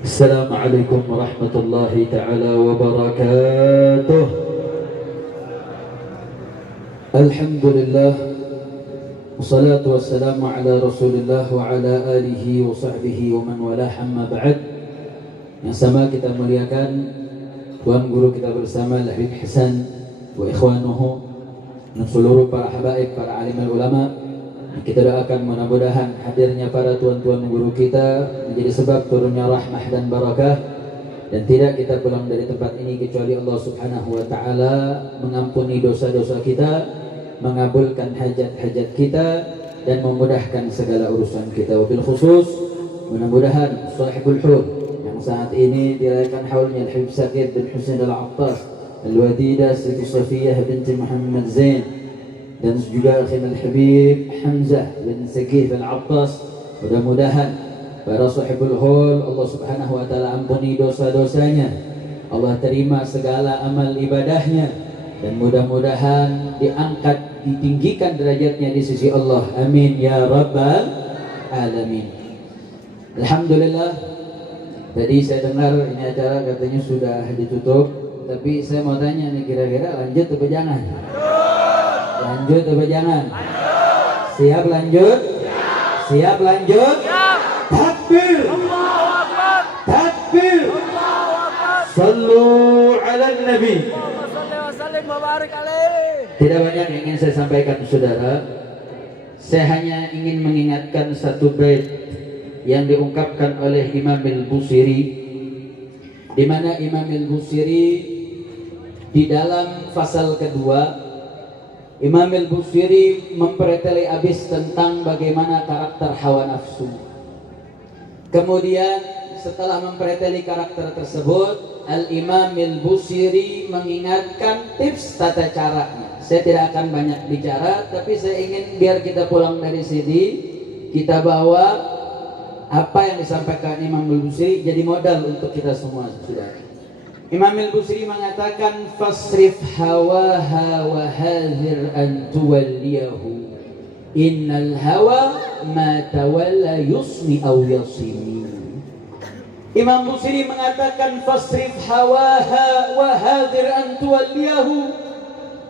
Assalamualaikum warahmatullahi ta'ala wabarakatuh. Alhamdulillah, wassalatu wassalamu ala rasulillah wa ala alihi wa sahbihi wa man walah, amma ba'd. Yang sama kita muliakan Tuan Guru kita bersama Al-Habib Hasan wa ikhwanuhu dan seluruh para habaib, para alim ulama. Kita doakan mudah-mudahan hadirnya para tuan-tuan guru kita menjadi sebab turunnya rahmah dan barakah, dan tidak kita pulang dari tempat ini kecuali Allah Subhanahu wa taala mengampuni dosa-dosa kita, mengabulkan hajat-hajat kita, dan memudahkan segala urusan kita. Wabil khusus mudah-mudahan sahibul hur yang saat ini dirayakan haulnya Al-Habib Sakir bin Husain Al-Attas Al-Wadidah Siti Safiyah binti Muhammad Zain, dan juga akhirnya Al-Habib Hamzah bin Sakif Al-Attas. Mudah-mudahan para sahibul hul Allah Subhanahu wa taala ampuni dosa-dosanya, Allah terima segala amal ibadahnya, dan mudah-mudahan diangkat, ditinggikan derajatnya di sisi Allah. Amin ya rabbal alamin. Alhamdulillah, tadi saya dengar ini acara katanya sudah ditutup, tapi saya mau tanya nih, kira-kira lanjut atau jangan? Lanjut atau jangan? Siap lanjut? Siap lanjut? Takbir! Takbir! Sallu ala nabi. Tidak banyak yang ingin saya sampaikan saudara. Saya hanya ingin mengingatkan satu bait yang diungkapkan oleh Imam Al-Busiri, di mana Imam Al-Busiri di dalam fasal kedua, Imam Al-Busiri mempertelai habis tentang bagaimana karakter hawa nafsu. Kemudian setelah mempertelai karakter tersebut, Al-Imam Al-Busiri mengingatkan tips tata caranya. Saya tidak akan banyak bicara, tapi saya ingin biar kita pulang dari sini, kita bawa apa yang disampaikan Imam Al-Busiri jadi modal untuk kita semua, saudara. Imam Al-Busiri mengatakan, fasrif hawaha wa hadhir an tuwalliyahu, innal hawa ma tawalla yusmi aw yasimi. Imam Busiri mengatakan, fasrif hawaha wa hadhir an tuwalliyahu,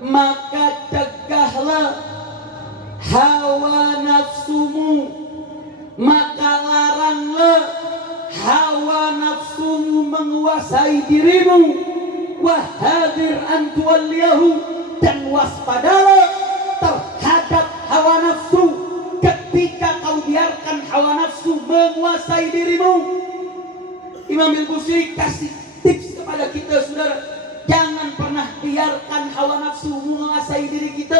maka cegahlah hawa nafsumu, maka laranglah hawa nafsumu menguasai dirimu. Wahadir an tuwalliyahu, dan waspadalah terhadap hawa nafsu ketika kau biarkan hawa nafsu menguasai dirimu. Imam Al-Busiri kasih tips kepada kita, saudara. Jangan pernah biarkan hawa nafsu menguasai diri kita.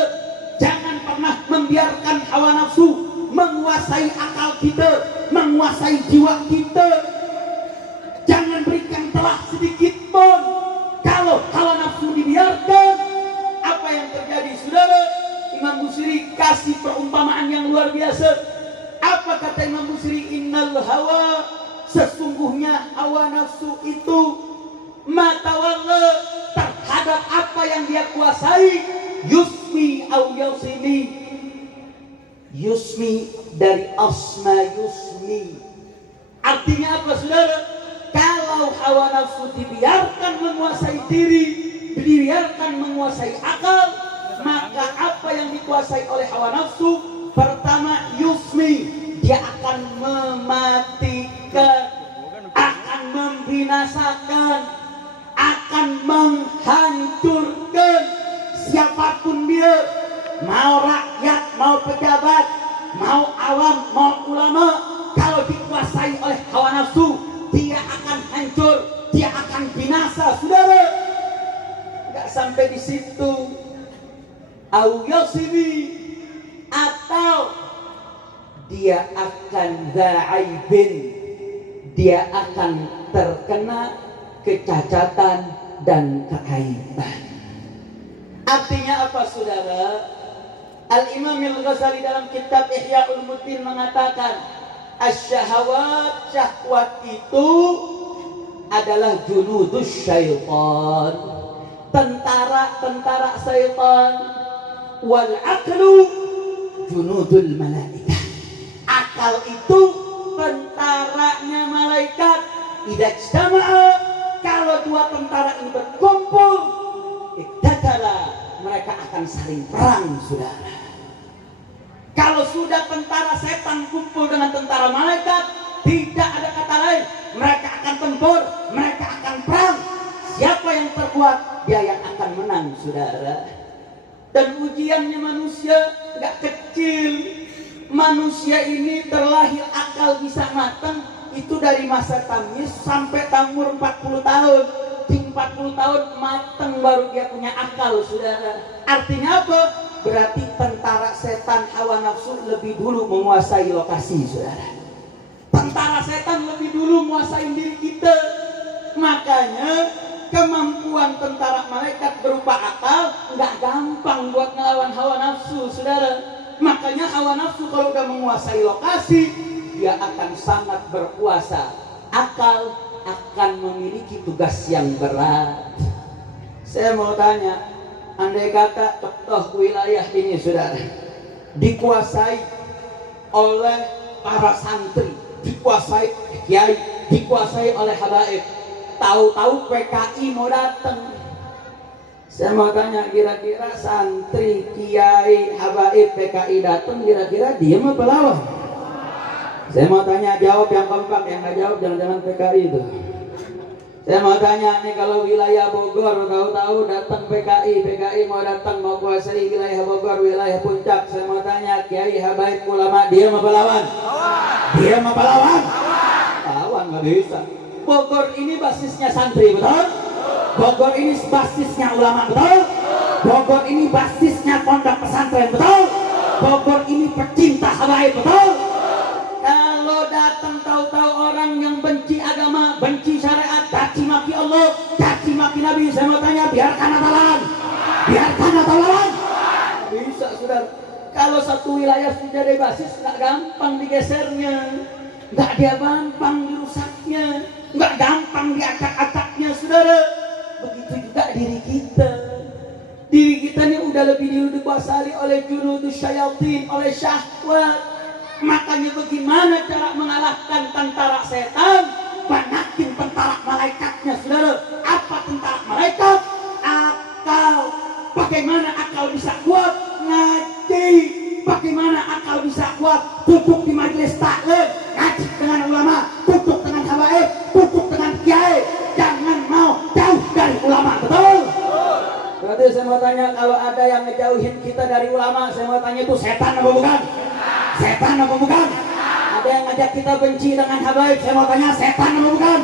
Jangan pernah membiarkan hawa nafsu menguasai akal kita, menguasai jiwa kita. Jangan berikan telah sedikit pun. Kalau hawa nafsu dibiarkan, apa yang terjadi, saudara? Imam Busiri kasih perumpamaan yang luar biasa. Apa kata Imam Busiri? Innal hawa, sesungguhnya hawa nafsu itu matawalla, terhadap apa yang dia kuasai, yusmi au yusimi. Yusmi dari asma yusmi. Artinya apa, saudara? Kalau hawa nafsu dibiarkan menguasai diri, dibiarkan menguasai akal, maka apa yang dikuasai oleh hawa nafsu, pertama yusmi, dia akan mematikan, akan membinasakan, akan menghancurkan siapapun dia, mau rakyat, mau pejabat, mau awam, mau ulama. Kalau dikuasai oleh hawa nafsu, dia akan hancur, dia akan binasa, saudara. Tidak sampai di situ, au yasimi, atau dia akan za'aibin, dia akan terkena kecacatan dan keaiban. Artinya apa, saudara? Al-Imam Al-Ghazali dalam kitab Ihya Ulumuddin mengatakan, asyahawat, syahwat itu adalah junudus syaitan, tentara-tentara syaitan. Wal aqlu junudul malaikah, akal itu tentaranya malaikat. idza ijtama'a, kalau dua tentara ini berkumpul, iqtatala, mereka akan saling perang, saudara. Kalau sudah tentara setan kumpul dengan tentara malaikat, tidak ada kata lain, mereka akan tempur, mereka akan perang. Siapa yang terkuat, dia yang akan menang, saudara. Dan ujiannya manusia gak kecil. Manusia ini terlahir akal bisa matang itu dari masa tamyiz sampai umur 40 tahun. Di 40 tahun matang baru dia punya akal, saudara. Artinya apa? Berarti tentara setan hawa nafsu lebih dulu menguasai lokasi, saudara. Tentara setan lebih dulu menguasai diri kita. Makanya kemampuan tentara malaikat berupa akal nggak gampang buat ngelawan hawa nafsu, saudara. Makanya hawa nafsu kalau udah menguasai lokasi, dia akan sangat berkuasa. Akal akan memiliki tugas yang berat. Saya mau tanya, andai kata contoh wilayah ini, saudara, dikuasai oleh para santri, dikuasai kiai, dikuasai oleh habaib, tahu-tahu PKI mau datang. Saya mau tanya, kira-kira santri, kiai, habaib, PKI datang, kira-kira diam apa lawan? Saya mau tanya, jawab yang kompak, yang nggak jawab jangan-jangan PKI itu. Saya mau tanya nih, kalau wilayah Bogor tahu-tahu datang PKI mau datang mau kuasai wilayah Bogor, wilayah Puncak. Saya mau tanya, kiai, habaib, ulama, diam apa lawan? Diam apa lawan? Lawan, nggak bisa. Bogor ini basisnya santri, betul? Bogor ini basisnya ulama, betul? Bogor ini basisnya pondok pesantren, betul? Bogor ini pecinta habaib, betul? Kalau datang tahu-tahu orang yang benci agama, benci syariat, caci maki Allah, caci maki Nabi, saya mau tanya, biarkan atau lawan? Biarkan atau lawan? Bisa, saudara. Kalau satu wilayah sudah ada basis, nggak gampang digesernya, nggak dia gampang dirusaknya, nggak gampang diacak-acaknya, saudara. Begitu juga diri kita. Diri kita ini udah lebih dulu dikuasai oleh junudus syayatin, oleh syahwat. Makanya bagaimana cara mengalahkan tentara setan? Banakin tentara malaikatnya, saudara. Apa tentara malaikat? Akal. Bagaimana akal bisa kuat? Ngaji. Bagaimana akal bisa kuat? Duduk di majelis taklim, ngaji dengan ulama, duduk dengan habaib, duduk dengan kiai. Jangan mau jauh dari ulama, betul? Berarti saya mau tanya, kalau ada yang ngejauhin kita dari ulama, saya mau tanya, itu setan apa bukan? Setan apa bukan? Ada yang ngajak kita benci dengan habaib, saya mau tanya, setan apa bukan?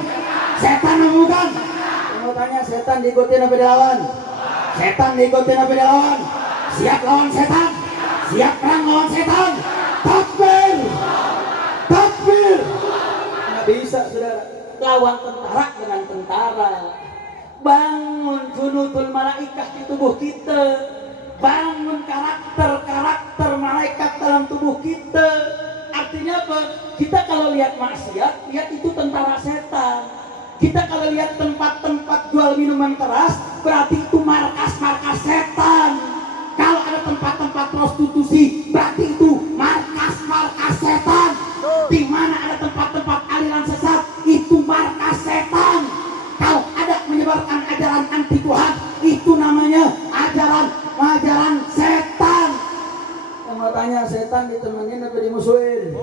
Setan apa bukan? Saya mau tanya, setan diikutin apa dilawan? Setan diikutin apa dilawan? Siap lawan setan? Siap perang lawan setan? Takbir! Takbir! Nggak bisa, saudara. Lawan tentara dengan tentara. Bangun junudul malaikat di tubuh kita. Bangun karakter malaikat dalam tubuh kita. Artinya apa? Kita kalau lihat maksiat, lihat itu tentara setan. Kita kalau lihat tempat-tempat jual minuman keras, berarti itu markas-markas setan. Kalau ada tempat-tempat prostitusi, berarti itu markas-markas setan. Di mana ada tempat-tempat aliran sesat, itu markas setan. Kalau ada menyebarkan ajaran anti Tuhan, itu namanya ajaran setan. Yang mau tanya, setan ditemenin apa dimusuhin?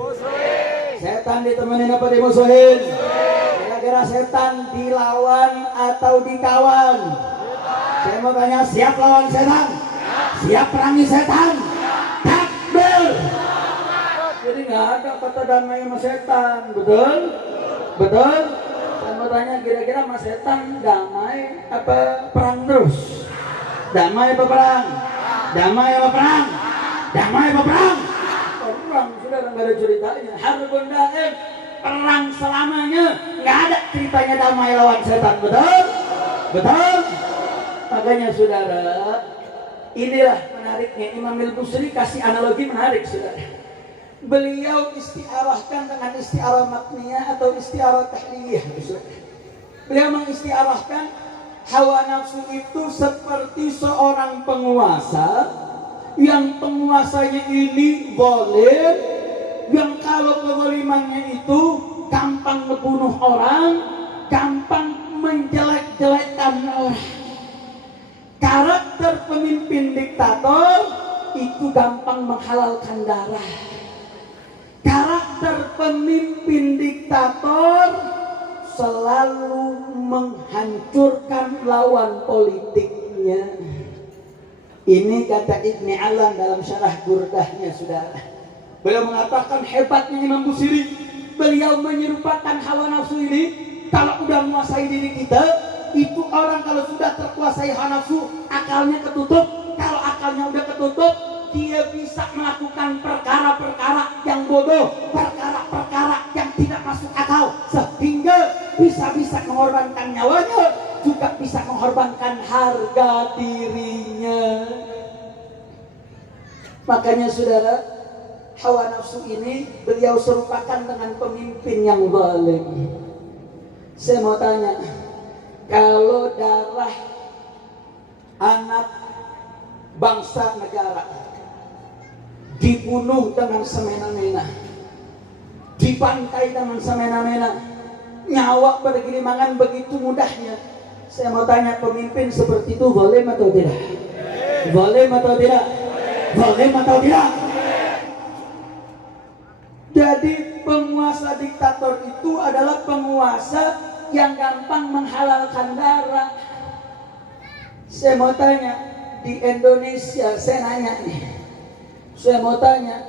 Setan ditemenin apa dimusuhin? Kira-kira setan dilawan atau dikawan? Saya mau tanya, siap lawan setan? Siap perangi setan? Takbir! Jadi nggak ada kata damai sama setan, betul? Betul? Saya mau tanya, kira-kira sama setan damai apa perang terus? Damai apa perang? Damai apa perang? Damai apa perang? Perang, sudah nggak ada ceritanya. Harbun daim, perang selamanya, nggak ada ceritanya damai lawan setan, betul? Betul? Makanya saudara, inilah menariknya. Imam Al-Busiri kasih analogi menarik, saudara. Beliau istiarahkan dengan istiarah makniyah atau istiarah tahliyah. Beliau mengistiarahkan hawa nafsu itu seperti seorang penguasa, yang penguasanya ini zalim, yang kalau kezalimannya itu gampang ngebunuh orang, menghalalkan darah. Karakter pemimpin diktator selalu menghancurkan lawan politiknya. Ini kata Ibni Alan dalam syarah Burdahnya, saudara. Beliau mengatakan hebatnya Imam Busiri. Beliau menyerupakan hawa nafsu ini. Kalau udah menguasai diri kita, itu orang kalau sudah terkuasai hawa nafsu, akalnya ketutup. Kalau akalnya udah ketutup, dia bisa melakukan perkara-perkara yang bodoh, perkara-perkara yang tidak masuk akal, sehingga bisa mengorbankan nyawanya, juga bisa mengorbankan harga dirinya. Makanya saudara, hawa nafsu ini beliau serupakan dengan pemimpin yang zalim. Saya mau tanya, kalau darah anak bangsa negara dibunuh dengan semena-mena, dibantai dengan semena-mena, nyawa bergelimangan begitu mudahnya, saya mau tanya, pemimpin seperti itu zalim atau tidak? Zalim atau tidak? Zalim atau tidak? Jadi penguasa diktator itu adalah penguasa yang gampang menghalalkan darah. Saya mau tanya, di Indonesia, saya nanya nih, saya mau tanya,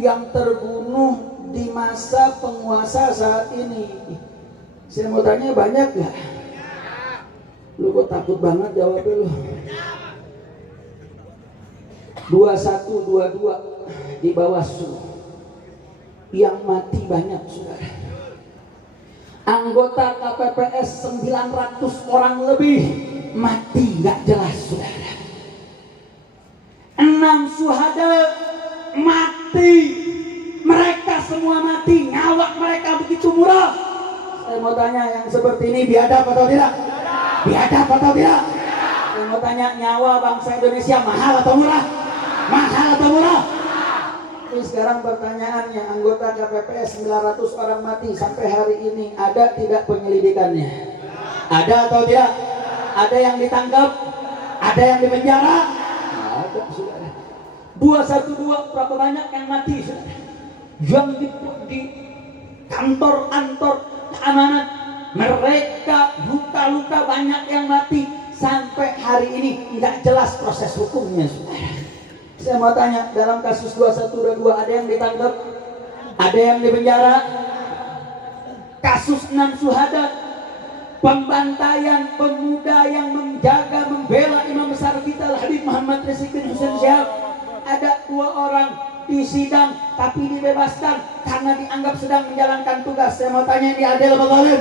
yang terbunuh di masa penguasa saat ini, saya mau tanya banyak gak? Lu kok takut banget jawabnya lu? 2122 di Bawaslu. Yang mati banyak, saudara. Anggota KPPS 900 orang lebih mati gak jelas, saudara. 6 syuhada mati, mereka semua mati, nyawa mereka begitu murah. Saya mau tanya, yang seperti ini biadab atau tidak? Biadab atau tidak? Saya mau tanya, nyawa bangsa Indonesia mahal atau murah? Mahal atau murah? Terus sekarang pertanyaannya, anggota KPPS 900 orang mati sampai hari ini, ada tidak penyelidikannya? Ada atau tidak? Ada yang ditangkap? Ada yang dipenjara? Ada, saudara. 212 berapa banyak yang mati, saudara? Yang di kantor-kantor keamanan, mereka luka-luka banyak yang mati sampai hari ini nggak jelas proses hukumnya, saudara. Saya mau tanya, dalam kasus 2122 ada yang ditangkap? Ada yang dipenjara? Kasus 6 syuhada, pembantaian pemuda yang menjaga, membela Imam besar kita Habib Muhammad Rizik bin Hussein Syihab, ada 2 orang di sidang tapi dibebaskan karena dianggap sedang menjalankan tugas. Saya mau tanya, ini adil apa zalim?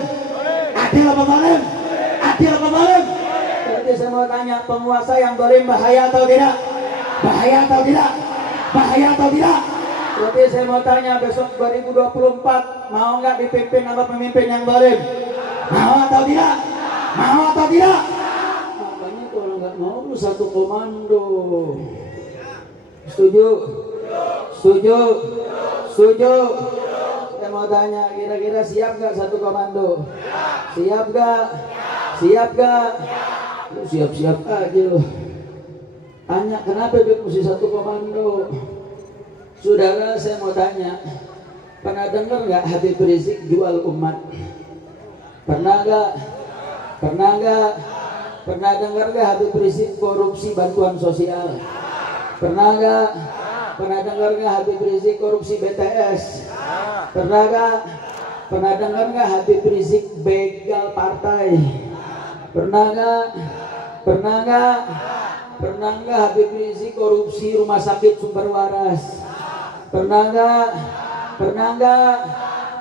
Adil apa zalim? Adil apa zalim? Jadi saya mau tanya, penguasa yang zalim bahaya atau tidak? Bahaya atau tidak? Bahaya atau tidak? Berarti saya mau tanya, besok 2024 mau nggak dipimpin sama pemimpin yang zalim? Mau atau tidak? Mau atau tidak? Makanya kalau nggak mau lu satu komando. Setuju? Setuju? Setuju? Saya mau tanya, kira-kira siap nggak satu komando? Siap nggak? Siap nggak? Lu siap-siap aja lu. Tanya, kenapa dia mesti satu komando? Saudara, saya mau tanya, pernah dengar nggak Habib Rizik jual umat? Pernah nggak? Pernah nggak? Pernah dengar nggak Habib Rizik korupsi bantuan sosial? Pernah nggak? Pernah dengar nggak Habib Rizik korupsi BTS? Pernah nggak? Pernah dengar nggak Habib Rizik begal partai? Pernah nggak? Pernah nggak? Pernah nggak Habib Rizik korupsi rumah sakit Sumber Waras? Pernah nggak? Pernah nggak?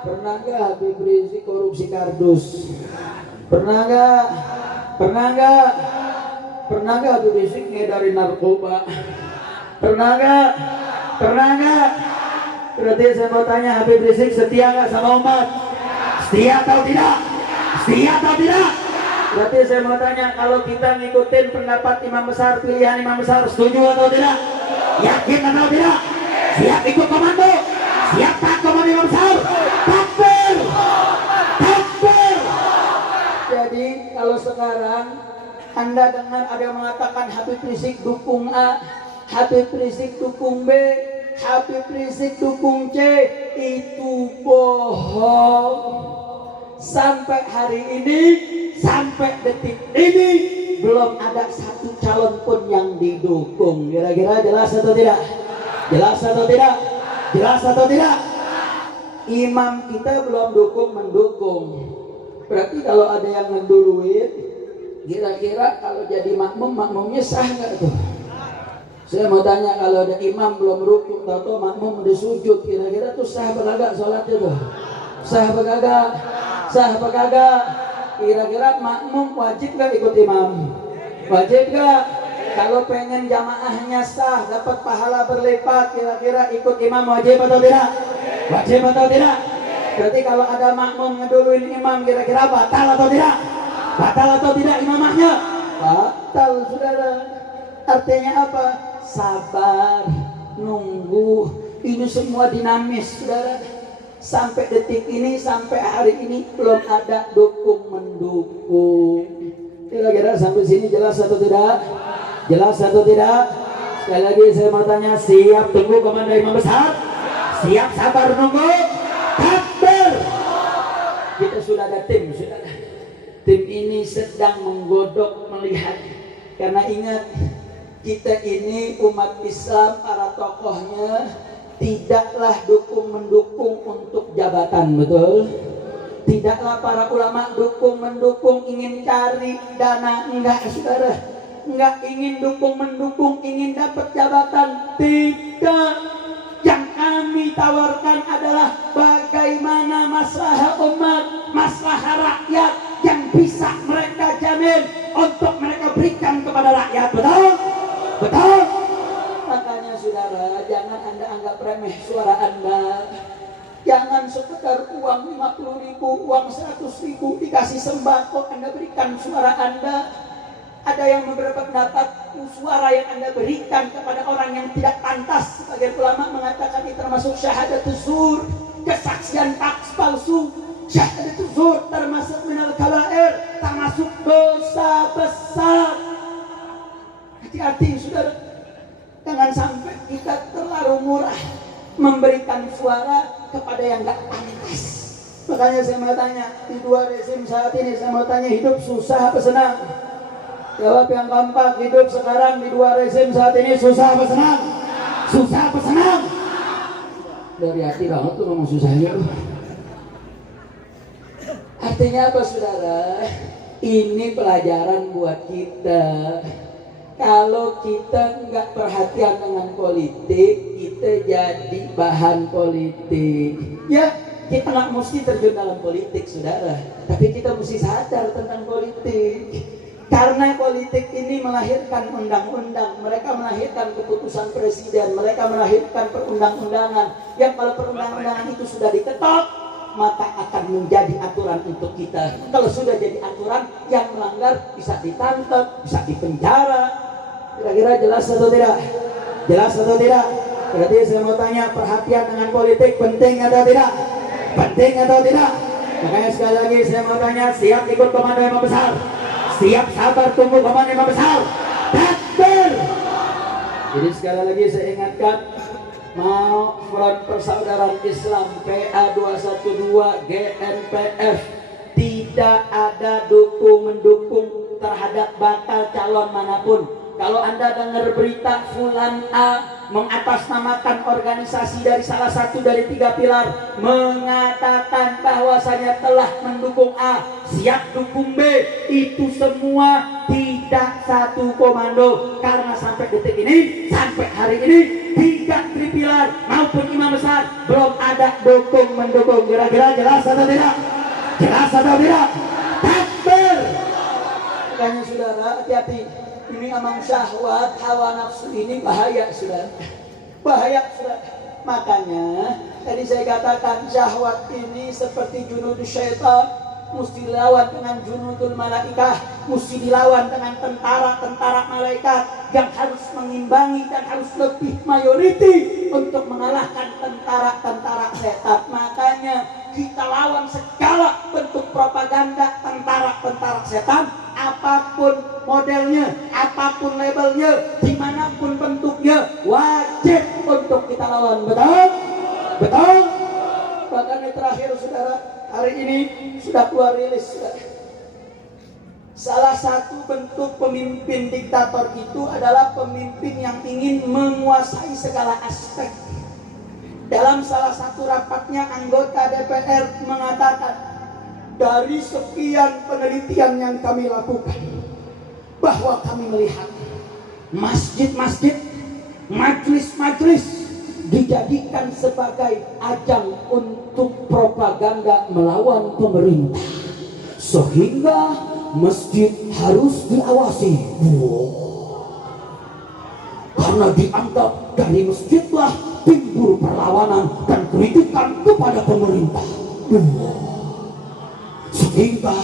Pernah nggak Habib Rizik korupsi kardus? Pernah nggak? Pernah nggak? Pernah nggak Habib Rizik ngedarin narkoba? Pernah nggak? Pernah nggak? Berarti saya mau tanya, Habib Rizik setia nggak sama umat? Setia atau tidak? Setia atau tidak? Berarti saya mau tanya, kalau kita ngikutin pendapat imam besar, pilihan imam besar, setuju atau tidak? Yakin atau tidak? Siap ikut komando? Siap takut sama imam besar? Takbir! Takbir! Jadi kalau sekarang Anda dengar ada yang mengatakan Habib Rizik dukung A, Habib Rizik dukung B, Habib Rizik dukung C, itu bohong. Sampai hari ini, sampai detik ini belum ada satu calon pun yang didukung. Kira-kira jelas atau tidak? Jelas atau tidak? Jelas atau tidak? Imam kita belum mendukung. Berarti kalau ada yang ngeduluin, kira-kira kalau jadi makmumnya sah nggak tuh? Saya mau tanya, kalau ada imam belum rukuk, atau makmum udah sujud, kira-kira tuh sah apa kagak sholatnya tuh? Sah apa kagak? Sah apa kagak? Kira-kira makmum wajib gak ikut imam? Wajib gak? Kalau pengen jamaahnya sah, dapat pahala berlipat, kira-kira ikut imam wajib atau tidak? Wajib atau tidak? Berarti kalau ada makmum ngeduluin imam, kira-kira batal atau tidak? Batal atau tidak imamahnya? Batal, saudara. Artinya apa? Sabar, nunggu. Ini semua dinamis, saudara. Sampai detik ini, sampai hari ini belum ada dukung mendukung. Kira-kira sampai sini jelas atau tidak? Jelas atau tidak? Sekali lagi saya mau tanya, siap tunggu komando imam besar? Siap sabar nunggu? Takbir! Kita sudah ada tim, sudah ada. Tim ini sedang menggodok, melihat. Karena ingat, kita ini umat Islam, para tokohnya tidaklah dukung-mendukung untuk jabatan, betul? Tidaklah para ulama dukung-mendukung ingin cari dana, enggak, saudara. Enggak ingin dukung-mendukung ingin dapat jabatan, tidak. Yang kami tawarkan adalah bagaimana masalah umat, masalah rakyat yang bisa mereka jamin untuk mereka berikan kepada rakyat, betul? Betul? Makanya saudara, jangan Anda anggap remeh suara Anda. Jangan sekedar uang 50.000, uang 100.000 dikasih sembako Anda berikan suara Anda. Ada yang beberapa pendapat suara yang Anda berikan kepada orang yang tidak pantas, sebagian ulama mengatakan ini termasuk syahadatuz zur, kesaksian palsu. Syahadatuz zur termasuk minal kabair, termasuk dosa besar. Hati-hati saudara. Jangan sampai kita terlalu murah memberikan suara kepada yang gak pantas. Makanya saya mau tanya, di dua rezim saat ini saya mau tanya, hidup susah apa senang? Jawab yang kompak, hidup sekarang di dua rezim saat ini susah apa senang? Susah apa senang? Dari hati banget tuh ngomong susahnya. Artinya apa saudara? Ini pelajaran buat kita. Kalau kita nggak perhatian dengan politik, kita jadi bahan politik. Ya, kita nggak mesti terjun dalam politik, saudara. Tapi kita mesti sadar tentang politik. Karena politik ini melahirkan undang-undang, mereka melahirkan keputusan presiden, mereka melahirkan perundang-undangan. Yang kalau perundang-undangan itu sudah diketok, maka akan menjadi aturan untuk kita. Kalau sudah jadi aturan, yang melanggar bisa ditangkap, bisa dipenjara. Kira-kira jelas atau tidak? Jelas atau tidak? Berarti saya mau tanya, perhatian dengan politik penting atau tidak? Penting atau tidak? Makanya sekali lagi saya mau tanya, siap ikut komando imam besar? Siap sabar tunggu komando imam besar? Takbir! Jadi sekali lagi saya ingatkan, mau Front Persaudaraan Islam PA 212 GNPF tidak ada dukung-mendukung terhadap bakal calon manapun. Kalau Anda dengar berita Fulan A mengatasnamakan organisasi dari salah satu dari 3 pilar, mengatakan bahwasanya telah mendukung A, siap dukung B, itu semua tidak satu komando. Karena sampai detik ini, sampai hari ini, 3 tripilar maupun imam besar belum ada dukung mendukung. Kira-kira jelas atau tidak? Jelas atau tidak? Takbir! Makanya saudara, hati-hati. Ini amang syahwat, hawa nafsu ini bahaya, saudara. Bahaya, saudara. Makanya tadi saya katakan syahwat ini seperti junudus syaitan, mesti dilawan dengan junudul malaikah, mesti dilawan dengan tentara-tentara malaikat yang harus mengimbangi dan harus lebih mayoriti untuk mengalahkan tentara-tentara setan. Makanya kita lawan segala bentuk propaganda tentara-tentara setan, apapun modelnya, apapun labelnya, dimanapun bentuk ya wajib untuk kita lawan. Betul? Betul? Bahkan yang terakhir saudara, hari ini sudah keluar rilis saudara. Salah satu bentuk pemimpin diktator itu adalah pemimpin yang ingin menguasai segala aspek. Dalam salah satu rapatnya anggota DPR mengatakan, dari sekian penelitian yang kami lakukan, bahwa kami melihat masjid-masjid, majelis-majelis dijadikan sebagai ajang untuk propaganda melawan pemerintah, sehingga masjid harus diawasi. Karena dianggap dari masjidlah timbul perlawanan dan kritikan kepada pemerintah, sehingga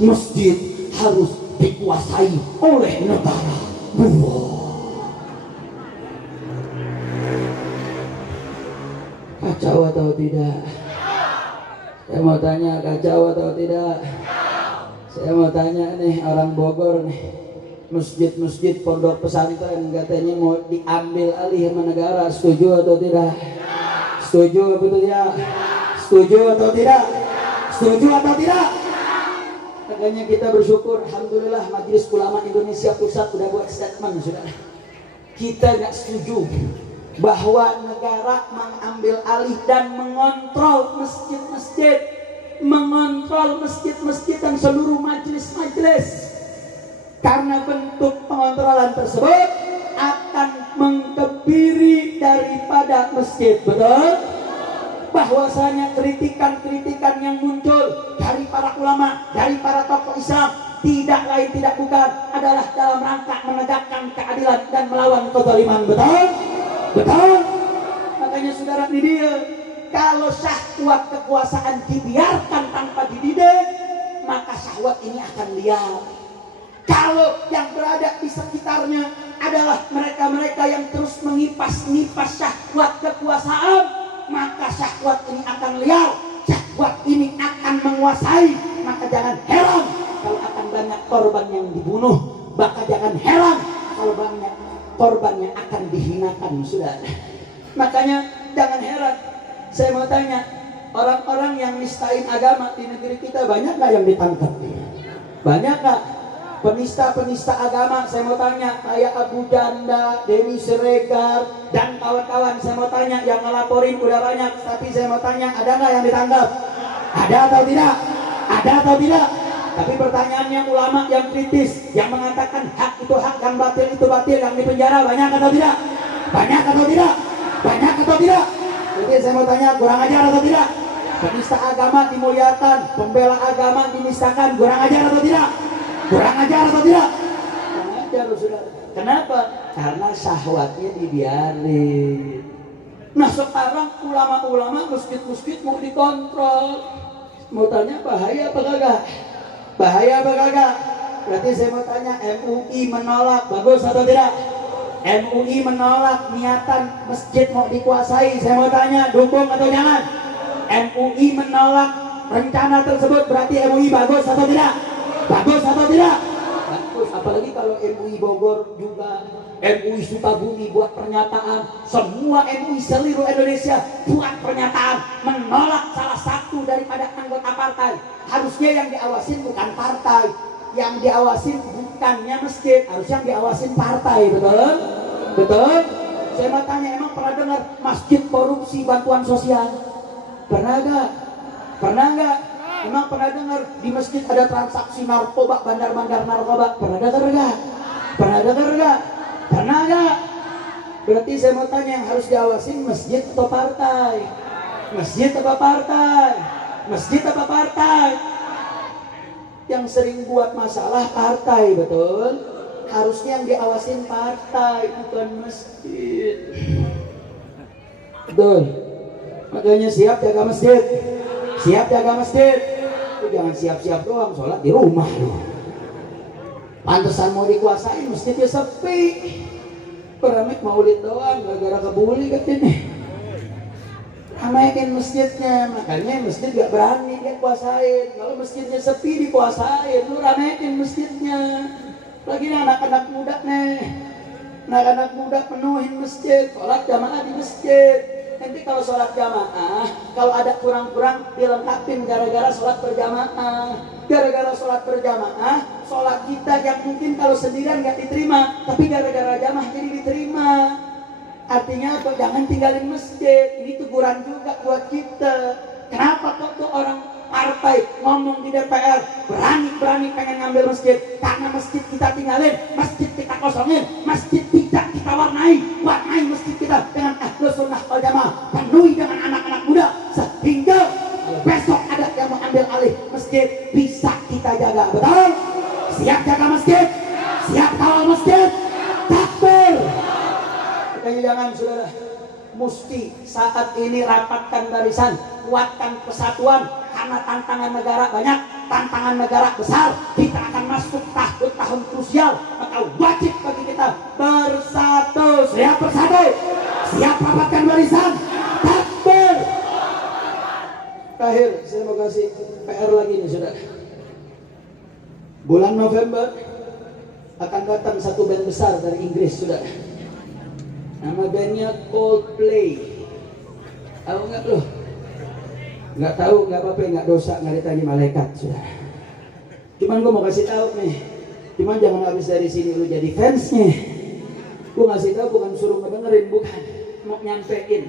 masjid harus dikuasai oleh negara. Kacau atau tidak? Saya mau tanya, kacau atau tidak? Saya mau tanya nih, orang Bogor nih, masjid-masjid pondok pesantren katanya mau diambil alih sama negara, setuju atau tidak? Setuju betul ya? Setuju atau tidak? Setuju atau tidak? Makanya kita bersyukur, alhamdulillah Majelis Ulama Indonesia Pusat sudah buat statement sudah. Kita nggak setuju bahwa negara mengambil alih dan mengontrol masjid-masjid, mengontrol masjid-masjid dan seluruh majelis-majelis. Karena bentuk pengontrolan tersebut akan mengkebiri daripada masjid. Betul? Bahwasanya kritikan-kritikan yang muncul dari para ulama, dari para tokoh Islam, tidak lain tidak bukan adalah dalam rangka menegakkan keadilan dan melawan kezaliman. Betul? Betul? Makanya saudara, ini dia, kalau syahwat kekuasaan dibiarkan tanpa dididik, maka syahwat ini akan liar. Kalau yang berada di sekitarnya adalah mereka-mereka yang terus mengipas-ngipas syahwat kekuasaan, maka syahwat ini akan liar, syahwat ini akan menguasai. Maka jangan heran kalau akan banyak korban yang dibunuh, maka jangan heran kalau banyak korban yang akan dihinakan, saudara. Makanya jangan heran. Saya mau tanya, orang-orang yang nistain agama di negeri kita banyak nggak yang ditangkap? Banyak nggak? Penista-penista agama, saya mau tanya, kayak Abu Janda, Denny Siregar, dan kawan-kawan, saya mau tanya, yang ngelaporin udah banyak, tapi saya mau tanya, ada nggak yang ditangkap? Ada atau tidak? Ada atau tidak? Tapi pertanyaannya, ulama yang kritis, yang mengatakan hak itu hak, yang batil itu batil, yang dipenjara banyak atau tidak? Banyak atau tidak? Banyak atau tidak? Jadi saya mau tanya, kurang ajar atau tidak? Penista agama dimuliakan, pembela agama dinistakan, kurang ajar atau tidak? Kurang ajar atau tidak? Kurang ajar, saudara. Kenapa? Karena syahwatnya dibiarin. Nah sekarang ulama-ulama masjid-masjid mau dikontrol. Mau tanya, bahaya apa kagak? Bahaya apa kagak? Berarti saya mau tanya, MUI menolak, bagus atau tidak? MUI menolak niatan masjid mau dikuasai. Saya mau tanya, dukung atau jangan? MUI menolak rencana tersebut, berarti MUI bagus atau tidak? Bagus atau tidak? Bagus. Apalagi kalau MUI Bogor juga, MUI Sukabumi buat pernyataan, semua MUI seluruh Indonesia buat pernyataan menolak salah satu daripada anggota partai. Harusnya yang diawasin bukan partai, yang diawasin bukannya masjid, harusnya yang diawasin partai. Betul? Betul? Saya mau tanya, emang pernah dengar masjid korupsi bantuan sosial? Pernah gak? Pernah gak? Emang pernah dengar di masjid ada transaksi narkoba, bandar-bandar narkoba? Pernah dengar gak? Pernah dengar gak? Pernah gak? Berarti saya mau tanya, yang harus diawasin masjid atau partai? Masjid apa partai? Masjid apa partai? Yang sering buat masalah partai, betul? Harusnya yang diawasin partai, bukan masjid. Betul? Makanya siap jaga masjid. Siap jaga masjid. Lu jangan siap-siap doang, sholat di rumah lu. Pantesan mau dikuasain, masjidnya sepi. Peramik maulid doang, gara-gara kebuli katanya. Ramaikan masjidnya, makanya masjid gak berani dia kuasain. Kalau masjidnya sepi dikuasain, lu ramaikan masjidnya. Lagi nih anak-anak muda nih, Anak-anak muda penuhin masjid, sholat jamaah di masjid. Nanti kalau sholat jamaah, kalau ada kurang-kurang dilengkapin gara-gara sholat berjamaah. Gara-gara sholat berjamaah, sholat kita yang mungkin kalau sendirian nggak diterima, tapi gara-gara jamaah jadi diterima. Artinya apa? Jangan tinggalin masjid. Ini teguran juga buat kita. Kenapa kok tuh orang partai ngomong di DPR berani-berani pengen ngambil masjid? Karena masjid kita tinggalin, masjid kita kosongin, masjid tidak kita warnai masjid kita dengan ahlus sunnah wal jamaah, penuhi dengan anak-anak muda, sehingga besok ada yang mau ambil alih masjid bisa kita jaga. Betul? Siap jaga masjid? Siap kawal masjid? Takbir! Makanya jangan saudara, mesti saat ini rapatkan barisan, kuatkan persatuan, karena tantangan negara banyak, tantangan negara besar. Kita akan masuk tahun krusial, maka wajib bagi kita bersatu. Siap bersatu? Siap rapatkan barisan? Takbir! Terakhir, saya mau kasih PR lagi nih saudara. Bulan November akan datang satu band besar dari Inggris saudara. Nama bandnya Coldplay. Tahu nggak lo? Nggak tahu, nggak apa-apa, nggak dosa, nggak ditanya malaikat sudah. Cuman gue mau kasih tahu nih. Cuman jangan habis dari sini lu jadi fansnya. Gue ngasih tahu bukan suruh ngedengerin, bukan, mau nyampein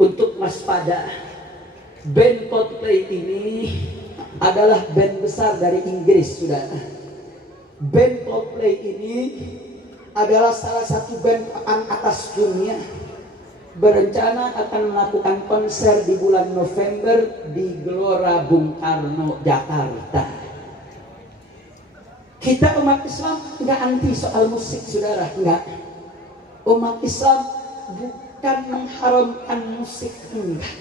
untuk waspada. Band Coldplay ini adalah band besar dari Inggris sudah. Band Coldplay ini adalah salah satu band papan atas dunia, berencana akan melakukan konser di bulan November di Gelora Bung Karno, Jakarta. Kita umat Islam nggak anti soal musik saudara, nggak. Umat Islam bukan mengharamkan musik, enggak.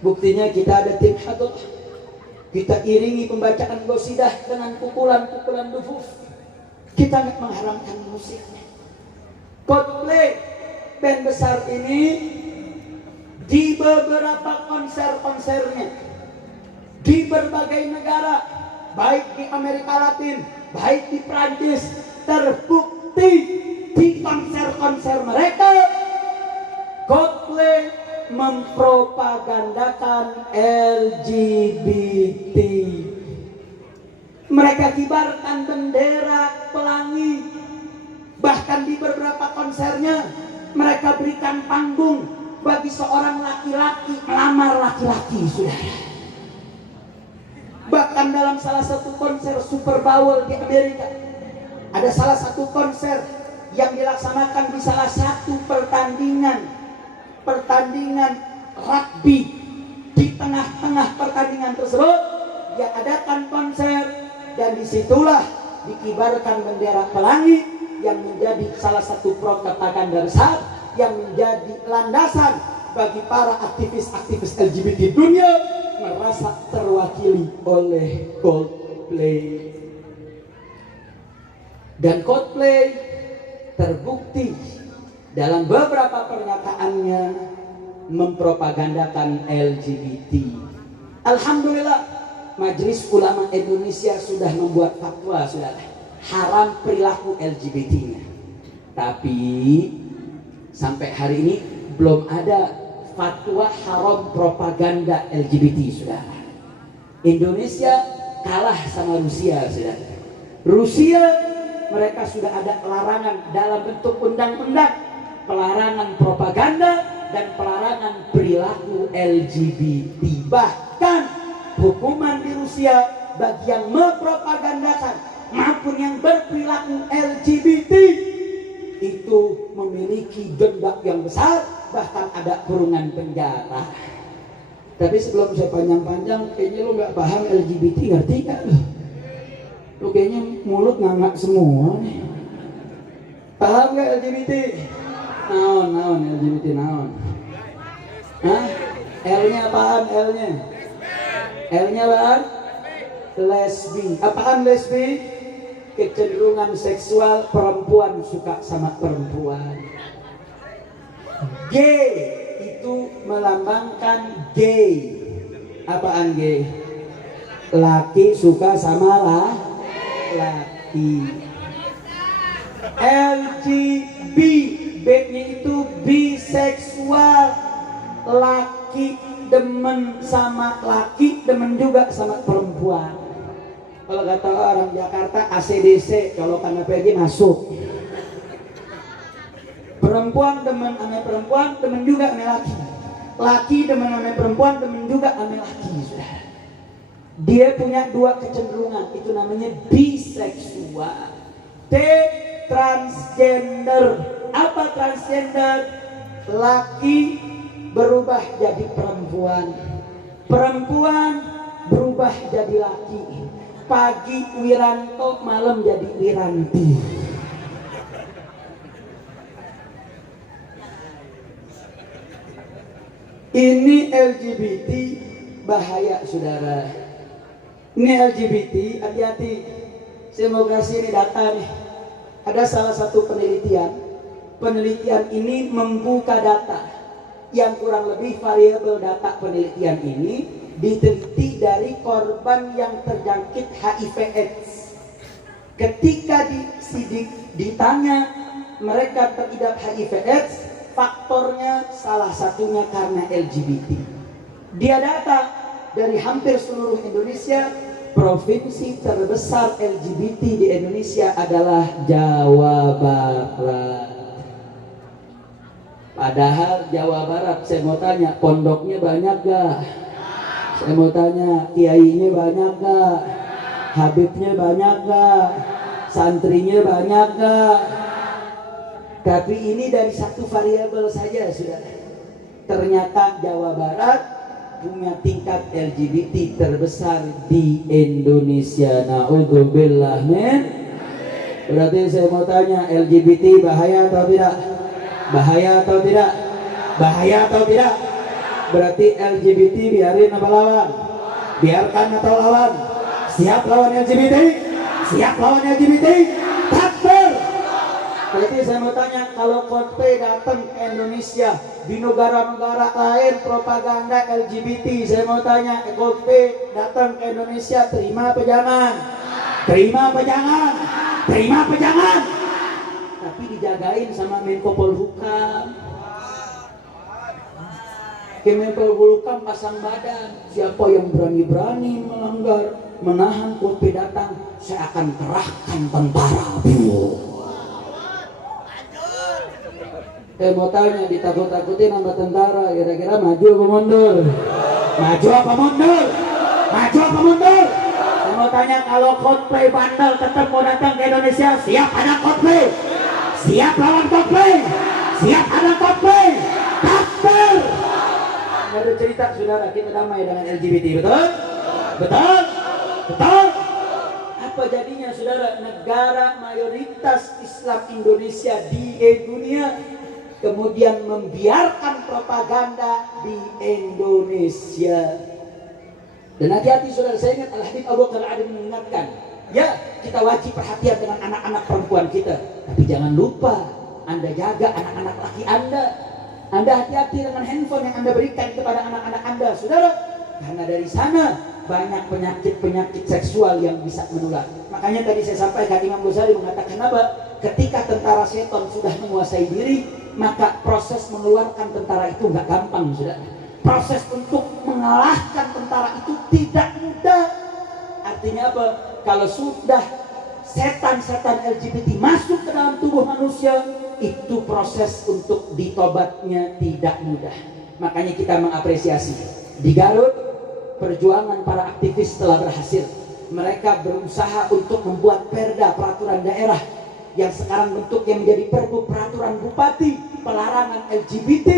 Buktinya kita ada tim hadroh, kita iringi pembacaan qasidah dengan pukulan-pukulan dufuf. Kita nggak mengharamkan musiknya. Coldplay, band besar ini, di beberapa konser-konsernya di berbagai negara, baik di Amerika Latin, baik di Prancis, terbukti di konser-konser mereka Coldplay mempropagandakan LGBT. Mereka kibarkan bendera pelangi. Bahkan di beberapa konsernya mereka berikan panggung bagi seorang laki-laki melamar laki-laki, saudara. Bahkan dalam salah satu konser Super Bowl di Amerika, ada salah satu konser yang dilaksanakan di salah satu pertandingan rugby. Di tengah-tengah pertandingan tersebut dia adakan konser, dan disitulah dikibarkan bendera pelangi yang menjadi salah satu propaganda besar yang menjadi landasan bagi para aktivis-aktivis LGBT dunia merasa terwakili oleh Coldplay. Dan Coldplay terbukti dalam beberapa pernyataannya mempropagandakan LGBT. Alhamdulillah, Majelis Ulama Indonesia sudah membuat fatwa, sudah haram perilaku LGBT-nya. Tapi sampai hari ini belum ada fatwa haram propaganda LGBT, sudah. Indonesia kalah sama Rusia, sudah. Rusia mereka sudah ada larangan dalam bentuk undang-undang, pelarangan propaganda dan pelarangan perilaku LGBT. Bahkan hukuman di Rusia bagi yang mempropagandakan maupun yang berperilaku LGBT itu memiliki denda yang besar, bahkan ada kurungan penjara. Tapi sebelum saya panjang-panjang, kayaknya lu nggak paham LGBT, ngerti nggak lu? Lu kayaknya mulut ngangak semua nih. Paham nggak LGBT? Naon LGBT naon? Hah? L-nya apaan? L-nya? L-nya apaan? Lesbi. Apaan lesbi? Kecenderungan seksual, perempuan suka sama perempuan. G itu melambangkan gay. Apaan gay? Laki suka sama laki. LGB, B-nya itu biseksual, laki demen sama laki, demen juga sama perempuan. Kalau kata orang Jakarta ACDC, kalau karena PG masuk. Perempuan demen sama perempuan, demen juga sama laki. Laki demen sama perempuan, demen juga sama laki. Sudah. Dia punya dua kecenderungan, itu namanya biseksual. T, transgender. Apa transgender? Laki berubah jadi perempuan, perempuan berubah jadi laki. Pagi Wiranto, malam jadi Wiranti. Ini LGBT bahaya, saudara. Ini LGBT, hati-hati. Saya mau kasih ini data nih. Ada salah satu penelitian. Penelitian ini membuka data yang kurang lebih variabel. Data penelitian ini diteliti dari korban yang terjangkit HIV/AIDS. Ketika ditanya mereka teridap HIV/AIDS, faktornya salah satunya karena LGBT. Dia data dari hampir seluruh Indonesia, provinsi terbesar LGBT di Indonesia adalah Jawa Barat. Padahal Jawa Barat, saya mau tanya, pondoknya banyak gak? Saya mau tanya, kiainya banyak gak? Habibnya banyak gak? Santrinya banyak gak? Tapi ini dari satu variabel saja, saudara. Ternyata Jawa Barat punya tingkat LGBT terbesar di Indonesia. Na'udzubillah min. Berarti saya mau tanya, LGBT bahaya atau tidak? Bahaya atau tidak? Bahaya atau tidak? Berarti LGBT biarin apa lawan? Biarkan atau lawan? Siap lawan LGBT? Siap lawan LGBT? Takbir! Berarti saya mau tanya, kalau Coldplay datang ke Indonesia, di negara-negara lain propaganda LGBT, saya mau tanya, Coldplay datang ke Indonesia, terima apa jangan? Terima apa jangan? Terima apa jangan? Tapi dijagain sama Menko Polhukam. Menko Polhukam pasang badan, siapa yang berani-berani melanggar, menahan Coldplay datang, saya akan kerahkan tentara. Saya mau tanya, ditakut-takutin sama tentara, kira-kira maju apa mundur? Maju apa mundur? Maju apa mundur? Saya mau tanya, kalau Coldplay bandel tetap mau datang ke Indonesia, siap ada Coldplay? Siap lawan Coldplay? Siap ada Coldplay? Takbir! Nggak ada cerita, saudara, kita damai dengan LGBT, betul? Betul? Betul? Apa jadinya, saudara? Negara mayoritas Islam Indonesia di dunia kemudian membiarkan propaganda di Indonesia. Dan hati-hati, saudara, saya ingat Al-Habib Abu Bakar Al-Adi mengingatkan, ya, kita wajib perhatian dengan anak-anak perempuan kita, tapi jangan lupa Anda jaga anak-anak laki Anda. Anda hati-hati dengan handphone yang Anda berikan kepada anak-anak Anda, saudara, karena dari sana banyak penyakit-penyakit seksual yang bisa menular. Makanya tadi saya sampaikan, Imam Ghazali mengatakan apa? Ketika tentara setan sudah menguasai diri, maka proses mengeluarkan tentara itu nggak gampang, saudara. Proses untuk mengalahkan tentara itu tidak mudah. Artinya apa? Kalau sudah setan-setan LGBT masuk ke dalam tubuh manusia, itu proses untuk ditobatnya tidak mudah. Makanya kita mengapresiasi di Garut, perjuangan para aktivis telah berhasil. Mereka berusaha untuk membuat perda peraturan daerah yang sekarang bentuknya menjadi perbu peraturan bupati pelarangan LGBT,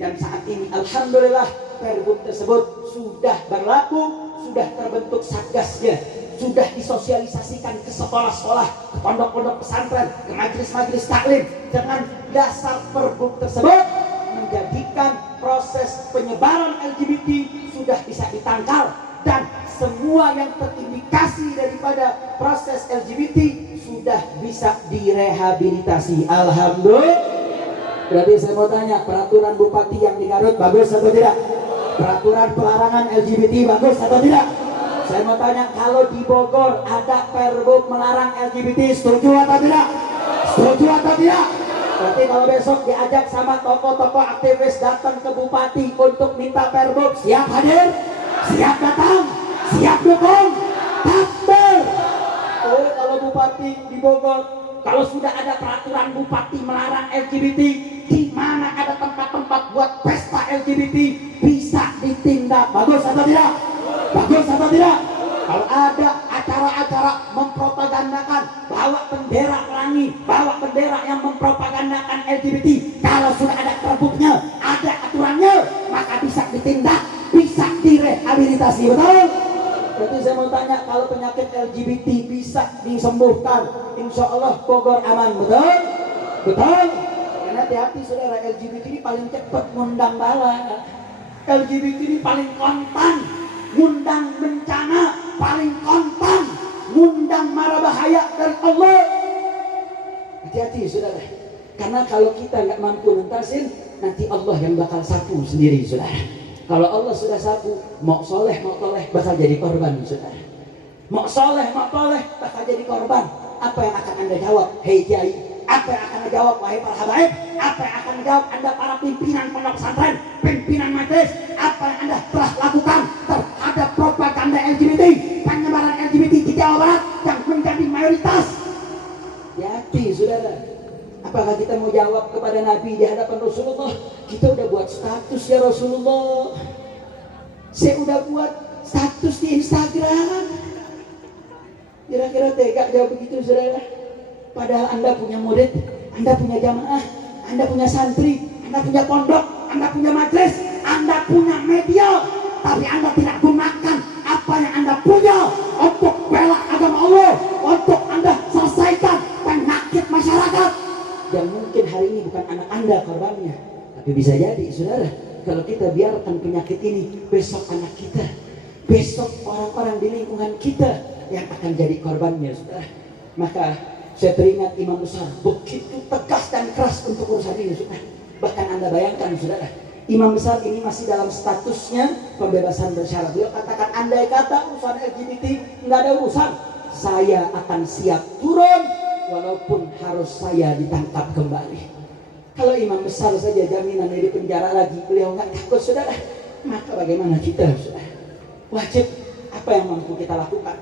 dan saat ini alhamdulillah perbu tersebut sudah berlaku, sudah terbentuk satgasnya, sudah disosialisasikan ke sekolah-sekolah, ke pondok-pondok pesantren, ke majelis-majelis taklim. Dengan dasar perbu tersebut menjadikan proses penyebaran LGBT sudah bisa ditangkal, dan semua yang terindikasi daripada proses LGBT sudah bisa direhabilitasi. Alhamdulillah. Berarti saya mau tanya, peraturan bupati yang di Garut bagus atau tidak? Peraturan pelarangan LGBT bagus atau tidak? Saya mau tanya, kalau di Bogor ada perbu melarang LGBT, setuju atau tidak? Setuju atau tidak? Berarti kalau besok diajak sama tokoh-tokoh aktivis datang ke bupati untuk minta perbub, siap hadir? Siap datang? Siap dukung? Takbir! Oh, kalau bupati di Bogor, kalau sudah ada peraturan bupati melarang LGBT, di mana ada tempat-tempat buat pesta LGBT bisa ditindak. Bagus atau tidak? Bagus atau tidak? Kalau ada acara-acara mempropagandakan bawa bendera pelangi, bawa bendera yang mempropagandakan LGBT, kalau sudah ada perbuknya, ada aturannya, maka bisa ditindak, bisa direhabilitasi. Betul? Berarti saya mau tanya, kalau penyakit LGBT bisa disembuhkan, insya Allah Bogor aman. Betul? Betul? Karena hati-hati saudara, LGBT ini paling cepat ngundang bala, LGBT ini paling kontan ngundang bencana, paling kontan ngundang mara bahaya dari Allah. Hati-hati saudara, karena kalau kita nggak mampu nentasin, nanti Allah yang bakal sapu sendiri saudara. Kalau Allah sudah sapu, mau soleh mau toleh bakal jadi korban saudara. Mau soleh mau toleh bakal jadi korban. Apa yang akan anda jawab, hei kiai? Apa yang akan anda jawab, wahai para habaib? Apa yang akan anda jawab, anda para pimpinan pondok pesantren, pimpinan majelis? Apa yang anda telah lakukan terhadap propaganda LGBT, penyebaran LGBT di Jawa Barat yang menjadi mayoritas? Hati saudara, apakah kita mau jawab kepada Nabi di hadapan Rasulullah? Kita udah buat status ya Rasulullah, saya udah buat status di Instagram. Kira-kira tega jawab begitu saudara? Padahal anda punya murid, anda punya jamaah, anda punya santri, anda punya pondok, anda punya majelis, anda punya media, tapi anda tidak gunakan apa yang anda punya untuk bela agama Allah, untuk anda selesaikan penyakit masyarakat. Dan mungkin hari ini bukan anak anda korbannya, tapi bisa jadi saudara, kalau kita biarkan penyakit ini, besok anak kita, besok orang-orang di lingkungan kita yang akan jadi korbannya saudara. Maka saya teringat Imam Besar begitu tegas dan keras untuk urusan ini saudara. Bahkan anda bayangkan saudara, Imam Besar ini masih dalam statusnya pembebasan bersyarat. Beliau katakan, andai kata urusan LGBT nggak ada urusan, saya akan siap turun walaupun harus saya ditangkap kembali. Kalau Imam Besar saja jaminan dari penjara lagi beliau nggak takut saudara, maka bagaimana kita saudara? Wajib apa yang mampu kita lakukan?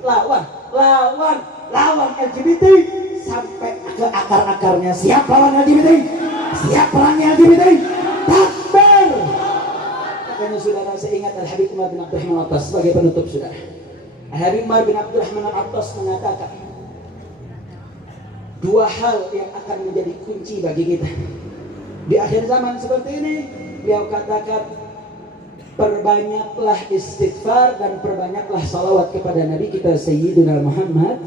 Lawan LGBT sampai ke akar-akarnya. Siap lawan LGBT? Siap perangi LGBT? Takbir! Makanya saudara, saya ingat Al-Habib Umar bin Abdurrahman Al-Attas sebagai penutup saudara. Al-Habib Umar bin Abdurrahman Al-Attas mengatakan, dua hal yang akan menjadi kunci bagi kita di akhir zaman seperti ini. Beliau katakan, perbanyaklah istighfar dan perbanyaklah salawat kepada Nabi kita Sayyidina Muhammad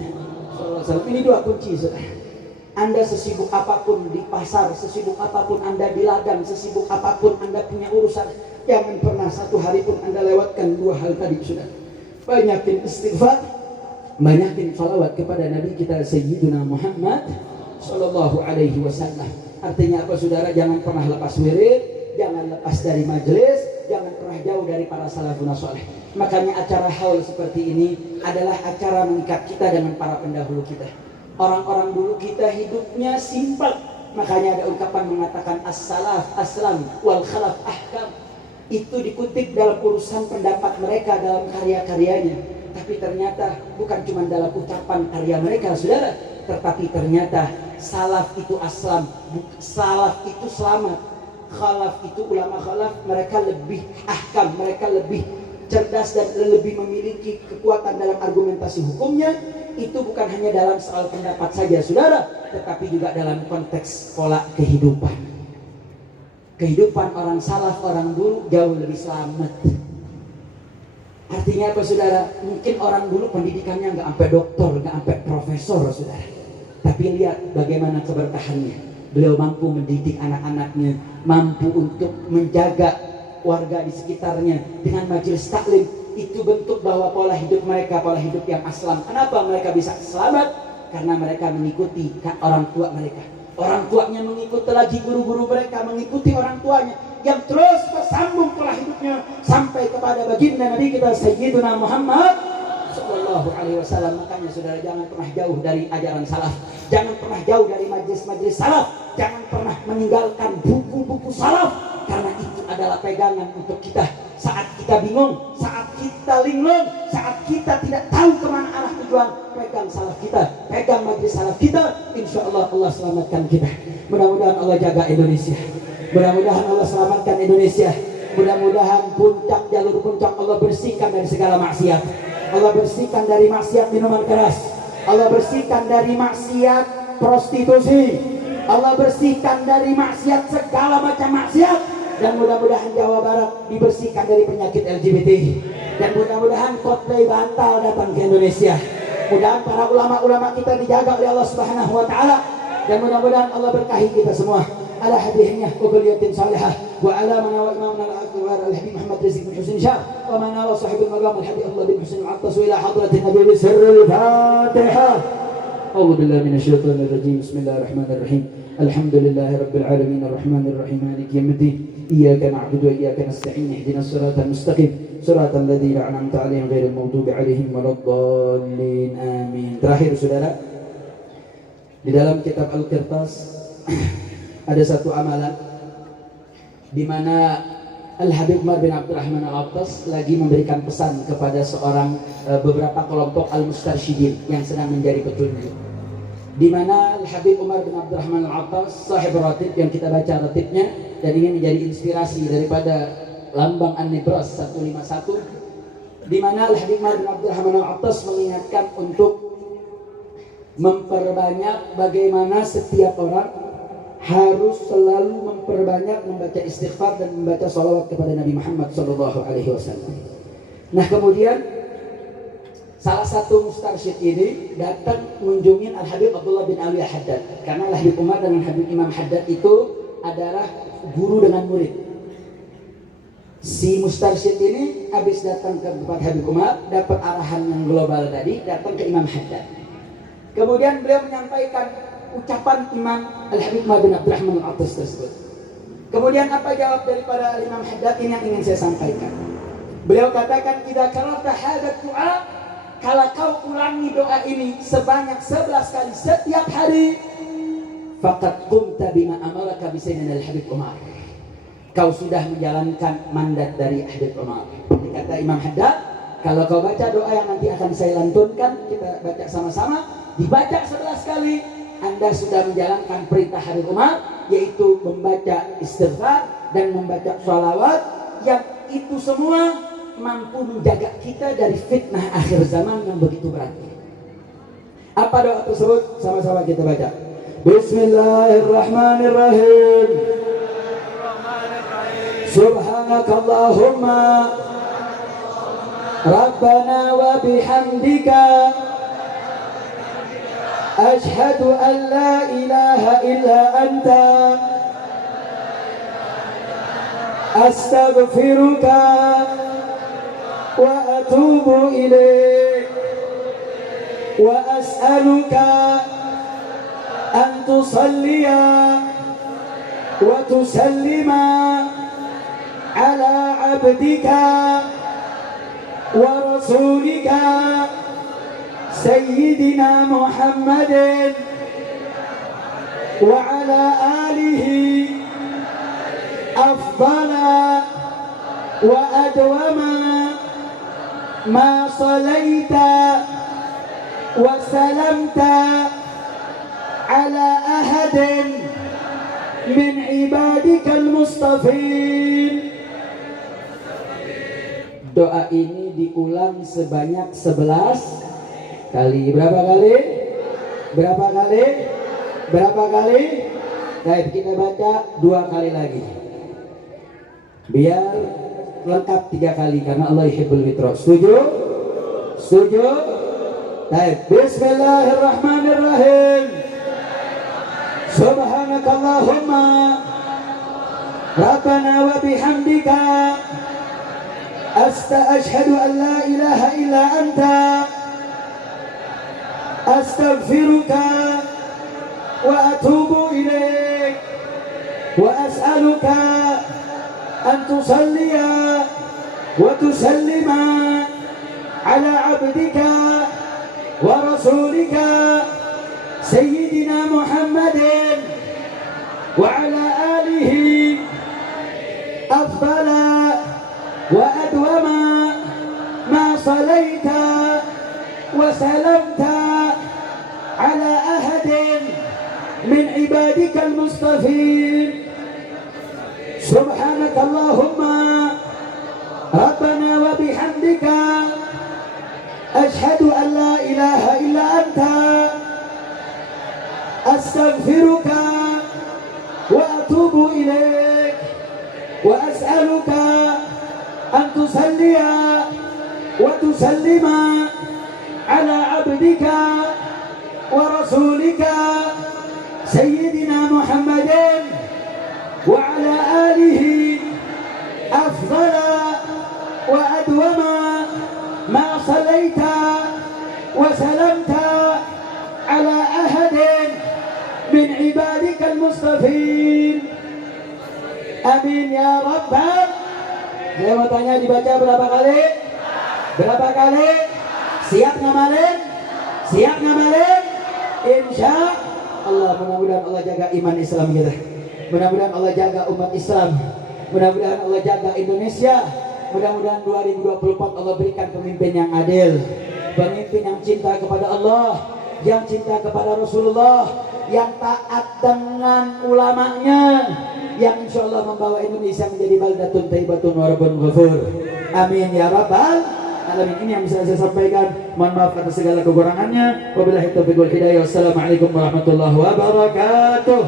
SAW. Ini dua kunci saudara. Anda sesibuk apapun di pasar, sesibuk apapun Anda di ladang, sesibuk apapun Anda punya urusan, jangan pernah satu hari pun Anda lewatkan dua hal tadi saudara. Banyakin istighfar, banyakin salawat kepada Nabi kita Sayyidina Muhammad Sallallahu Alaihi Wasallam. Artinya apa saudara? Jangan pernah lepas wirid, jangan lepas dari majelis, jangan pernah jauh dari para salafun saleh. Makanya acara haul seperti ini adalah acara mengikat kita dengan para pendahulu kita. Orang-orang dulu kita hidupnya simpel. Makanya ada ungkapan mengatakan as-salaf aslam wal khalaf ahkam. Itu dikutip dalam urusan pendapat mereka dalam karya-karyanya. Tapi ternyata bukan cuma dalam ucapan karya mereka saudara, tetapi ternyata salaf itu aslam, salaf itu selamat, khalaf itu ulama khalaf, mereka lebih ahkam, mereka lebih cerdas dan lebih memiliki kekuatan dalam argumentasi hukumnya. Itu bukan hanya dalam soal pendapat saja saudara, tetapi juga dalam konteks pola kehidupan. Kehidupan orang salaf, orang dulu jauh lebih selamat. Artinya apa saudara? Mungkin orang dulu pendidikannya nggak sampai doktor, nggak sampai profesor saudara, tapi lihat bagaimana keberkahannya. Beliau mampu mendidik anak-anaknya, mampu untuk menjaga warga di sekitarnya dengan majelis taklim. Itu bentuk bahwa pola hidup mereka, pola hidup yang aslam. Kenapa mereka bisa selamat? Karena mereka mengikuti orang tua mereka. Orang tuanya mengikuti lagi guru-guru mereka, mengikuti orang tuanya, yang terus bersambung pola hidupnya sampai kepada baginda Nabi kita Sayyidina Muhammad Sallallahu Sallallahu Alaihi Wasallam. Makanya saudara jangan pernah jauh dari ajaran salaf, jangan pernah jauh dari majelis-majelis salaf, jangan pernah meninggalkan buku-buku salaf, karena itu adalah pegangan untuk kita saat kita bingung, saat kita linglung, saat kita tidak tahu kemana arah tujuan. Pegang salaf kita, pegang majelis salaf kita, insya Allah Allah selamatkan kita. Mudah-mudahan Allah jaga Indonesia, mudah-mudahan Allah selamatkan Indonesia. Mudah-mudahan puncak, jalur puncak Allah bersihkan dari segala maksiat. Allah bersihkan dari maksiat minuman keras, Allah bersihkan dari maksiat prostitusi, Allah bersihkan dari maksiat segala macam maksiat. Dan mudah-mudahan Jawa Barat dibersihkan dari penyakit LGBT. Dan mudah-mudahan Coldplay Bantal datang ke Indonesia. Mudah-mudahan para ulama-ulama kita dijaga oleh Allah Subhanahu wa taala. Dan mudah-mudahan Allah berkahi kita semua. Ala hadihnya wa kuliyatin salihah wa ala mana wa imamna al-akbar al-habib Muhammad Rizq bin Husain Syah wa mana wa sahibul maqam al-habib Allah bin Husain al-Attas ila hadratin Nabi bi sirril Fatihah. A'udzu billahi minasyaitonir rajim. Bismillahirrahmanirrahim. Alhamdulillahi rabbil alamin arrahmanir rahim maliki yaumiddin. Iyyaka na'budu wa iyyaka nasta'in ihdinas siratal mustaqim siratal ladzina an'amta 'alaihim ghairil maghdubi 'alaihim waladdallin. Amin. Terakhir saudara, di dalam kitab Al-Qirtas ada satu amalan di mana Al-Habib Umar bin Abdurrahman Al-Attas lagi memberikan pesan kepada beberapa kelompok al-mustarsyidin yang sedang mencari petunjuk. Di mana Al-Habib Umar bin Abdurrahman Al-Attas sahib ratib yang kita baca ratibnya, dan ini menjadi inspirasi daripada lambang An-Nibras 151, di mana Al-Habib Umar bin Abdurrahman Al-Attas mengingatkan untuk memperbanyak bagaimana setiap orang harus selalu memperbanyak membaca istighfar dan membaca salawat kepada Nabi Muhammad SAW. Nah kemudian salah satu mustarsyid ini datang mengunjungi Al-Habib Abdullah bin Ali Haddad, karena Al-Habib Umar dengan Habib Imam Haddad itu adalah guru dengan murid. Si mustarsyid ini habis datang ke tempat Habib Umar, dapat arahan yang global tadi, datang ke Imam Haddad. Kemudian beliau menyampaikan ucapan Imam Al-Habib Umar bin Abdurrahman Al-Attas tersebut. Kemudian apa jawab daripada Imam Haddad ini yang ingin saya sampaikan. Beliau katakan, "Idza qara'ta hadat du'a," kalau kau ulangi doa ini sebanyak 11 kali setiap hari, faqad qumta bima amaraka bi sayyidina Al-Habib Umar. Kau sudah menjalankan mandat dari Habib Umar. Ini kata Imam Haddad, kalau kau baca doa yang nanti akan saya lantunkan, kita baca sama-sama, dibaca 11 kali, Anda sudah menjalankan perintah Habib Umar, yaitu membaca istighfar dan membaca sholawat, yang itu semua mampu menjaga kita dari fitnah akhir zaman yang begitu berat. Apa doa tersebut? Sama-sama kita baca. Bismillahirrahmanirrahim. Subhanakallahumma Rabbana wa bihamdika Ashhadu an la ilaha illa anta astaghfiruka wa atubu ilaik wa as'aluka an tusalliya wa tusallima ala abdika wa rasulika Sayyidina Muhammadin wa ala alihi afdala wa adwama ma salaita wa salamta ala ahadin min ibadikal mustafin. Doa ini diulang sebanyak 11 kali. Berapa kali? Berapa kali? Berapa kali? Baik, kita baca 2 kali lagi. Biar lengkap 3 kali, karena Allah yuhibbul witra. Setuju? Setuju? Baik, bismillahirrahmanirrahim. Subhanakallahumma Rabbana wa bihamdika ashhadu an la ilaha illa anta astaghfiruka wa atubu ilaik wa as'aluka an tusalliya wa tusallima ala abdika ورسولك سيدنا محمد وعلى آله أفضل وأدوم ما صليت وسلمت على أحد من عبادك المصطفين. سبحانك اللهم ربنا وبحمدك أشهد أن لا إله إلا أنت أستغفرك وأتوب إليك وأسألك أن تصلي وتسلم على عبدك ورسولك سيدنا محمد وعلى آله أفضل وأدوم ما صليت وسلمت على أحد من عبادك المصطفين. Amin ya Rabbal. Saya mau tanya, dibaca berapa kali? Berapa kali? Siap ngamalin? Siap ngamalin? Insya Allah. Mudah-mudahan Allah jaga iman Islam kita. Mudah-mudahan Allah jaga umat Islam. Mudah-mudahan Allah jaga Indonesia. Mudah-mudahan 2024 Allah berikan pemimpin yang adil, pemimpin yang cinta kepada Allah, yang cinta kepada Rasulullah, yang taat dengan ulamanya, yang insya Allah membawa Indonesia menjadi baldatun thayyibatun wa rabbun ghafur. Amin ya rabbal alamin. Ini yang bisa saya sampaikan. Mohon maaf atas segala kekurangannya. Wabillahi taufiq wal hidayah. Wassalamualaikum warahmatullahi wabarakatuh.